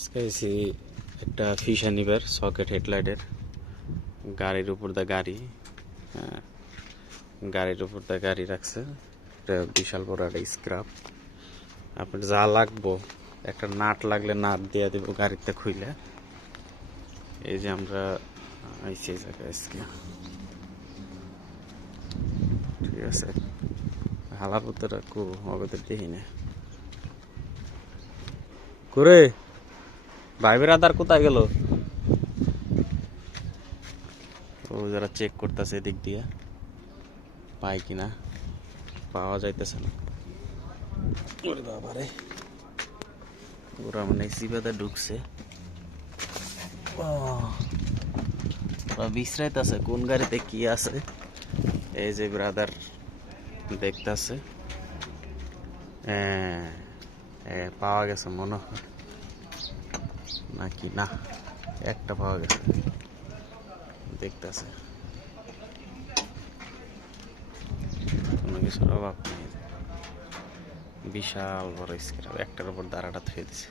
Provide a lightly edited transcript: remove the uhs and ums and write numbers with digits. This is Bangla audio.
আজকে এসি একটা ফিশা নিবার সকেট হেডলাইটের গাড়ির উপর দা গাড়ি গাড়ির উপর দা গাড়ি রাখছে। একটা বিশাল বড় একটা স্ক্রাব। আপনার যা লাগবো একটা নাট লাগলে নাট দিয়ে দিব গাড়িতে খুইলে। এই যে আমরা আইসি এই জায়গায় আজকে, ঠিক আছে। হালাপুতরা কু অগতে দেখি না করে ভাই বেরাদার কোথায় গেল? ও যারা চেক করতেছে এদিক দিয়ে পাই কিনা, পাওয়া যাইতেছে না। ওরে বাবারে, ওরা মানে সিবাদা ঢুকছে। ওরা বিশ্রাইতেছে কোন গাড়িতে কি আছে। এই যে ব্রাদার দেখতেছে, পাওয়া গেছে মনে হয় নাকি না, একটা পাওয়া গেছে দেখতেছে। কোনো কিছুর অভাব নেই। বিশাল বড় স্ক্র্যাপ, একটার উপর দাঁড়াটা থুয়ে দিছে।